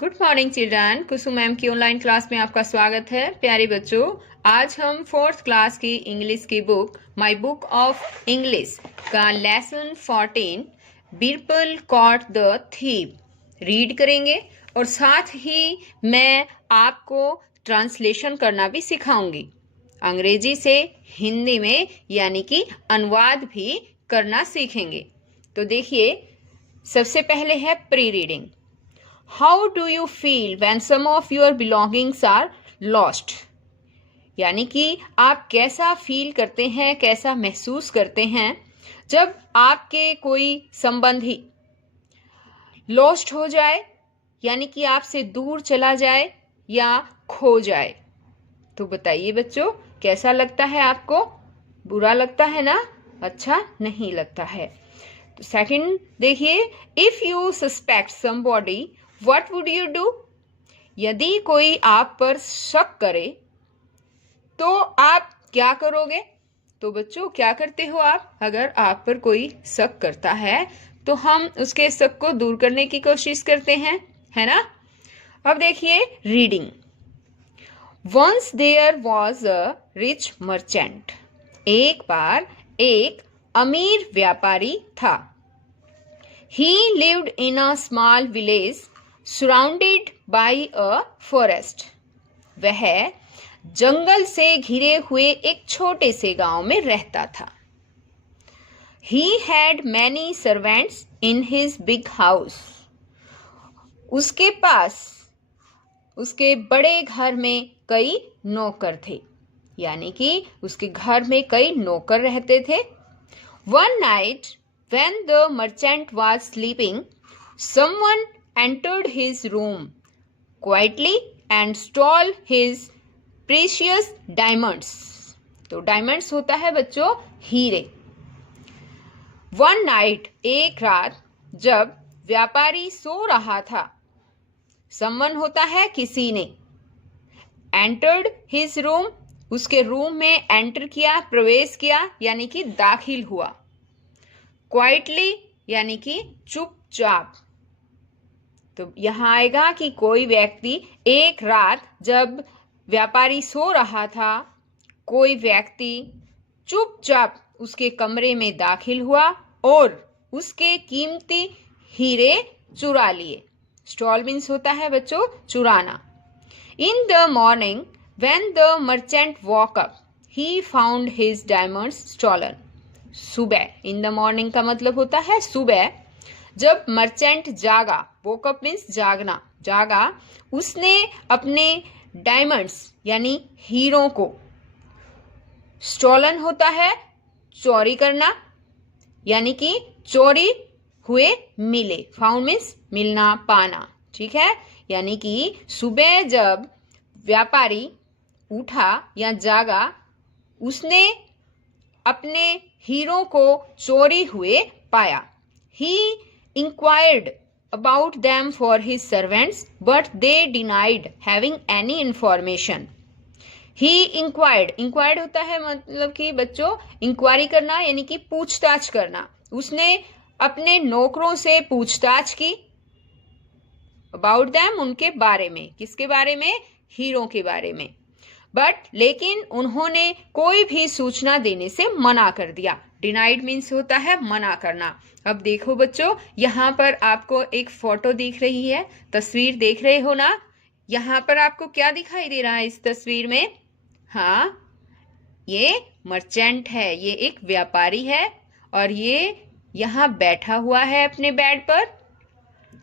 Good morning children. Kusum ma'am की online class में आपका स्वागत है। प्यारे बच्चों, आज हम फोर्थ क्लास की इंग्लिश की book my book of English का lesson 14 Birbal caught the thief read करेंगे और साथ ही मैं आपको ट्रांसलेशन करना भी सिखाऊंगी, अंग्रेजी से हिंदी में, यानी कि अनुवाद भी करना सीखेंगे। तो देखिए, सबसे पहले है pre reading. How do you feel when some of your belongings are lost? यानी कि आप कैसा फील करते हैं, कैसा महसूस करते हैं जब आपके कोई संबंधी लॉस्ट हो जाए, यानी कि आपसे दूर चला जाए या खो जाए। तो बताइए बच्चों, कैसा लगता है आपको? बुरा लगता है ना? अच्छा नहीं लगता है। तो सेकंड देखिए, if you suspect somebody what would you do? यदि कोई आप पर शक करे तो आप क्या करोगे? तो बच्चों, क्या करते हो आप? अगर आप पर कोई शक करता है तो हम उसके शक को दूर करने की कोशिश करते हैं, है ना? अब देखिए reading. Once there was a rich merchant. एक बार एक अमीर व्यापारी था। He lived in a small village surrounded by a forest. वह जंगल से घिरे हुए एक छोटे से गांव में रहता था। He had many servants in his big house. उसके पास उसके बड़े घर में कई नौकर थे, यानी कि उसके घर में कई नौकर रहते थे। One night, when the merchant was sleeping, someone entered his room quietly and stole his precious diamonds. तो डायमंड्स होता है बच्चों हीरे। One night, एक रात, जब व्यापारी सो रहा था, someone होता है किसी ने, entered his room, उसके रूम में एंटर किया, प्रवेश किया, यानी कि दाखिल हुआ। क्वाइटली यानी कि चुपचाप। तो यहां आएगा कि कोई व्यक्ति एक रात जब व्यापारी सो रहा था, कोई व्यक्ति चुपचाप उसके कमरे में दाखिल हुआ और उसके कीमती हीरे चुरा लिए। स्टॉल मीन्स होता है बच्चों चुराना। In the morning, when the merchant woke up, he found his diamonds stolen. सुबह, इन द मॉर्निंग का मतलब होता है सुबह। जब मर्चेंट जागा, वोकअप मीन्स जागना, जागा, उसने अपने डायमंड्स यानी हीरों को, स्टॉलन होता है चोरी करना, यानी कि चोरी हुए मिले। फाउंड मीन्स मिलना, पाना, ठीक है। यानी कि सुबह जब व्यापारी उठा या जागा, उसने अपने हीरों को चोरी हुए पाया। He inquired about them for his servants, but they denied having any information. He inquired होता है मतलब कि बच्चों इंक्वायरी करना, यानी कि पूछताछ करना। उसने अपने नौकरों से पूछताछ की, अबाउट दैम उनके बारे में। किसके बारे में? हीरो के बारे में। बट लेकिन उन्होंने कोई भी सूचना देने से मना कर दिया। डिनाइड मीन्स होता है मना करना। अब देखो बच्चों, यहाँ पर आपको एक फोटो दिख रही है, तस्वीर देख रहे हो ना? यहाँ पर आपको क्या दिखाई दे रहा है इस तस्वीर में? हाँ, ये मर्चेंट है, ये एक व्यापारी है और ये यहाँ बैठा हुआ है अपने बेड पर,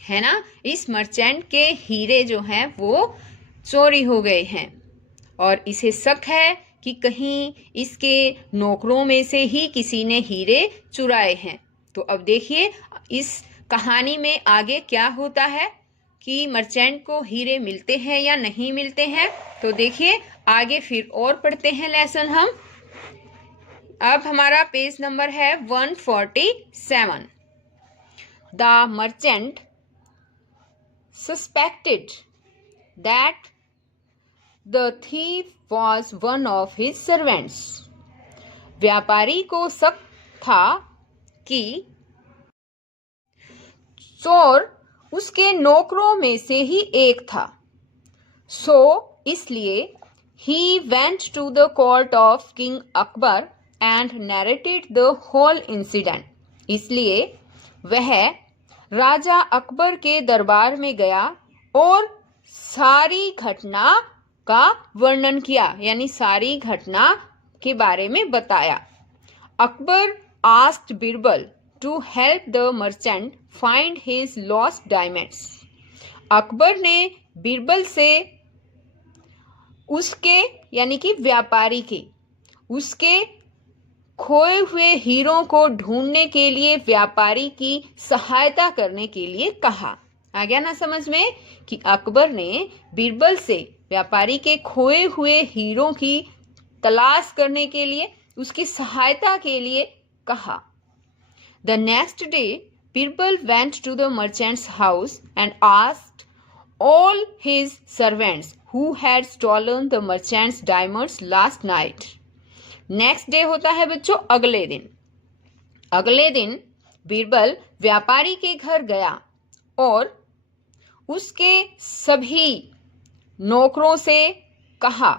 है ना? इस मर्चेंट के हीरे जो हैं वो चोरी हो गए हैं और इसे शक है कि कहीं इसके नौकरों में से ही किसी ने हीरे चुराए हैं। तो अब देखिए इस कहानी में आगे क्या होता है कि मर्चेंट को हीरे मिलते हैं या नहीं मिलते हैं। तो देखिए आगे फिर और पढ़ते हैं लेसन हम। अब हमारा पेज नंबर है 147। The merchant suspected that the thief was one of his servants. व्यापारी को शक था कि चोर उसके नौकरों में से ही एक था। सो इसलिए he went to the court of king Akbar and narrated the whole incident. इसलिए वह राजा अकबर के दरबार में गया और सारी घटना का वर्णन किया, यानी सारी घटना के बारे में बताया। Akbar asked Birbal to help the merchant find his lost diamonds. Akbar ने बीरबल से उसके यानी कि व्यापारी के उसके खोए हुए हीरों को ढूंढने के लिए व्यापारी की सहायता करने के लिए कहा। आ गया ना समझ में कि अकबर ने बीरबल से व्यापारी के खोए हुए हीरों की तलाश करने के लिए उसकी सहायता के लिए कहा। The next day, Birbal went to the merchant's house and asked all his servants who had stolen the merchant's diamonds last night. Next day होता है बच्चों अगले दिन। अगले दिन बीरबल व्यापारी के घर गया और उसके सभी नौकरों से कहा,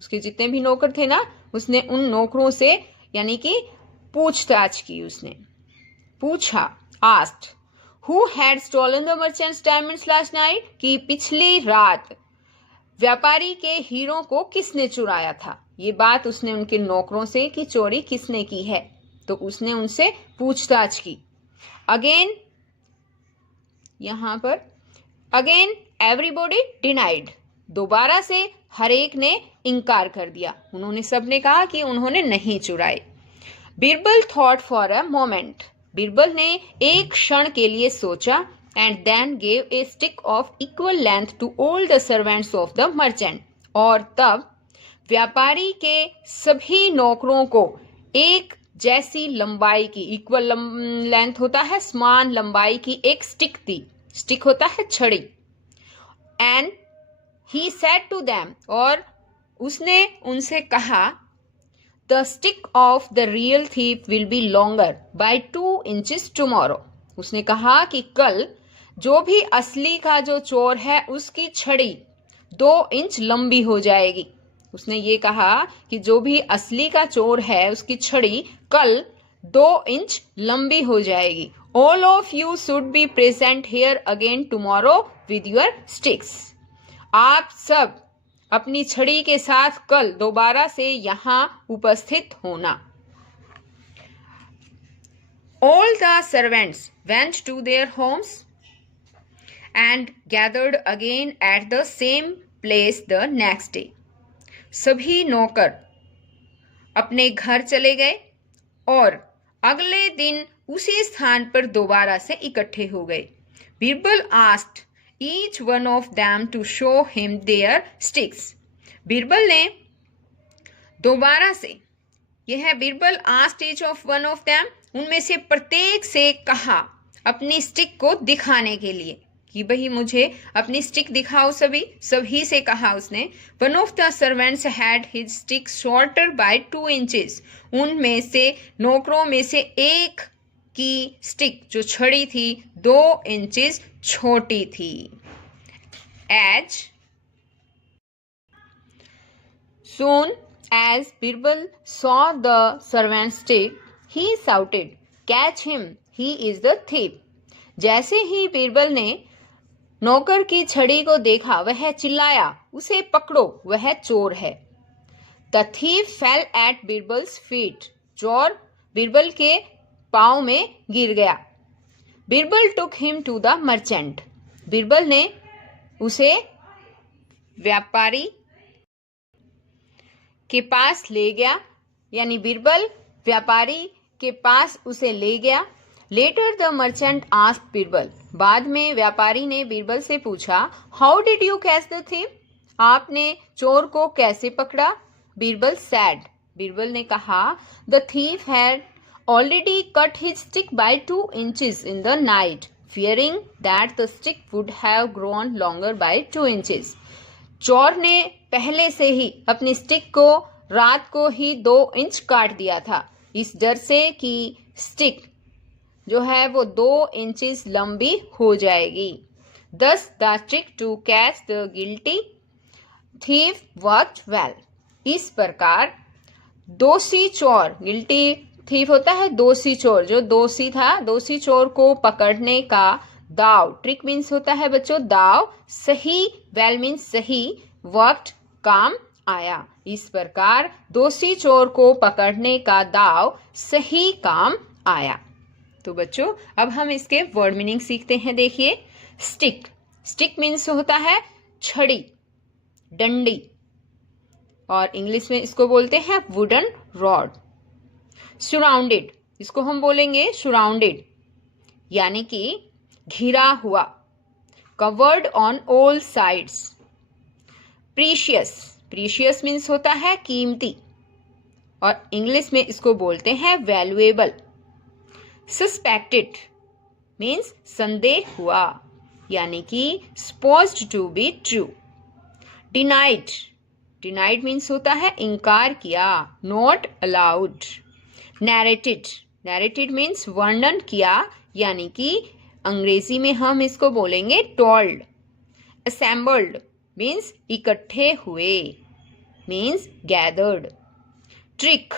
उसके जितने भी नौकर थे ना, उसने उन नौकरों से यानी कि पूछताछ की। उसने पूछा, asked who had stolen the merchant's diamonds last night, कि पिछली रात व्यापारी के हीरों को किसने चुराया था। ये बात उसने उनके नौकरों से कि चोरी किसने की है, तो उसने उनसे पूछताछ की। अगेन यहां पर अगेन एवरीबॉडी डिनाइड, दोबारा से हर एक ने इनकार कर दिया। उन्होंने सबने कहा कि उन्होंने नहीं चुराए। Birbal thought for a moment, Birbal ने एक क्षण के लिए सोचा and then gave a stick of equal length to all the servants of the merchant, और तब व्यापारी के सभी नौकरों को एक जैसी लंबाई की, इक्वल लेंथ होता है समान लंबाई की, एक स्टिक दी। स्टिक होता है छड़ी। And he said to them, और उसने उनसे कहा, the stick of the real thief will be longer by 2 inches tomorrow. उसने कहा कि कल जो भी असली का जो चोर है उसकी छड़ी 2 इंच लंबी हो जाएगी। उसने ये कहा कि जो भी असली का चोर है उसकी छड़ी कल 2 इंच लंबी हो जाएगी। All of you should be present here again tomorrow with your sticks. आप सब अपनी छड़ी के साथ कल दोबारा से यहां उपस्थित होना। All the servants went to their homes and gathered again at the same place the next day. सभी नौकर अपने घर चले गए और अगले दिन उसी स्थान पर दोबारा से इकट्ठे हो गए। Birbal asked each one of them to show him their sticks. Birbal ने दोबारा से, यह है Birbal asked each of one of them, उनमें से प्रत्येक से कहा अपनी स्टिक को दिखाने के लिए कि भाई मुझे अपनी स्टिक दिखाओ। सभी से कहा उसने। One of the servants had his stick shorter by 2 inches। उनमें से नौकरों में से एक की स्टिक जो छड़ी थी 2 इंचेस छोटी थी। As soon as Birbal saw the servant's stick, he shouted, "Catch him! He is the thief!" जैसे ही बीरबल ने नौकर की छड़ी को देखा वह चिल्लाया, उसे पकड़ो, वह चोर है। The thief fell at Birbal's feet. चोर बीरबल के पांव में गिर गया। Birbal took him to the merchant. Birbal ने उसे व्यापारी के पास ले गया, यानी बीरबल व्यापारी के पास उसे ले गया। Later the merchant asked Birbal, बाद में व्यापारी ने बीरबल से पूछा, how did you catch the thief? आपने चोर को कैसे पकड़ा? बीरबल सैड, बीरबल ने कहा, the thief had already cut his stick by 2 inches in the night, fearing that the stick would have grown longer by 2 inches. चोर ने पहले से ही अपनी स्टिक को रात को ही 2 इंच काट दिया था, इस डर से कि स्टिक जो है वो 2 इंचेस लंबी हो जाएगी। Thus the trick to catch the guilty thief worked well. इस प्रकार दोषी चोर, गिल्टी थीफ होता है दोषी चोर, जो दोषी था, दोषी चोर को पकड़ने का दाव, ट्रिक मीन्स होता है बच्चों दाव, सही, वेल मीन्स सही, वर्कड काम आया। इस प्रकार दोषी चोर को पकड़ने का दाव सही काम आया। तो बच्चों अब हम इसके वर्ड मीनिंग सीखते हैं। देखिए, स्टिक, स्टिक मीन्स होता है छड़ी, डंडी, और इंग्लिश में इसको बोलते हैं वुडन रॉड। सराउंडेड, इसको हम बोलेंगे सराउंडेड, यानी कि घिरा हुआ, covered on all sides. Precious, precious means होता है कीमती, और इंग्लिश में इसको बोलते हैं वैल्यूएबल। सस्पेक्टेड मीन्स संदेह हुआ, यानी कि supposed to be true. Denied, denied means होता है इनकार किया, not allowed. Narrated, narrated means वर्णन किया, यानी कि अंग्रेजी में हम इसको बोलेंगे टोल्ड। असेंबल्ड मीन्स इकट्ठे हुए, means gathered. Trick,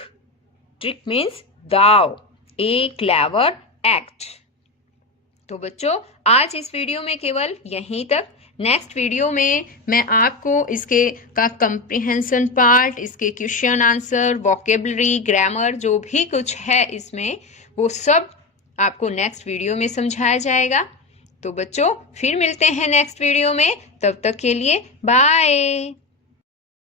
trick means दाव, ए क्लेवर एक्ट। तो बच्चों आज इस वीडियो में केवल यहीं तक। नेक्स्ट वीडियो में मैं आपको इसके का कंप्रिहेंशन पार्ट, इसके क्वेश्चन आंसर, वोकेबलरी, ग्रामर, जो भी कुछ है इसमें, वो सब आपको नेक्स्ट वीडियो में समझाया जाएगा। तो बच्चों फिर मिलते हैं नेक्स्ट वीडियो में, तब तक के लिए बाय।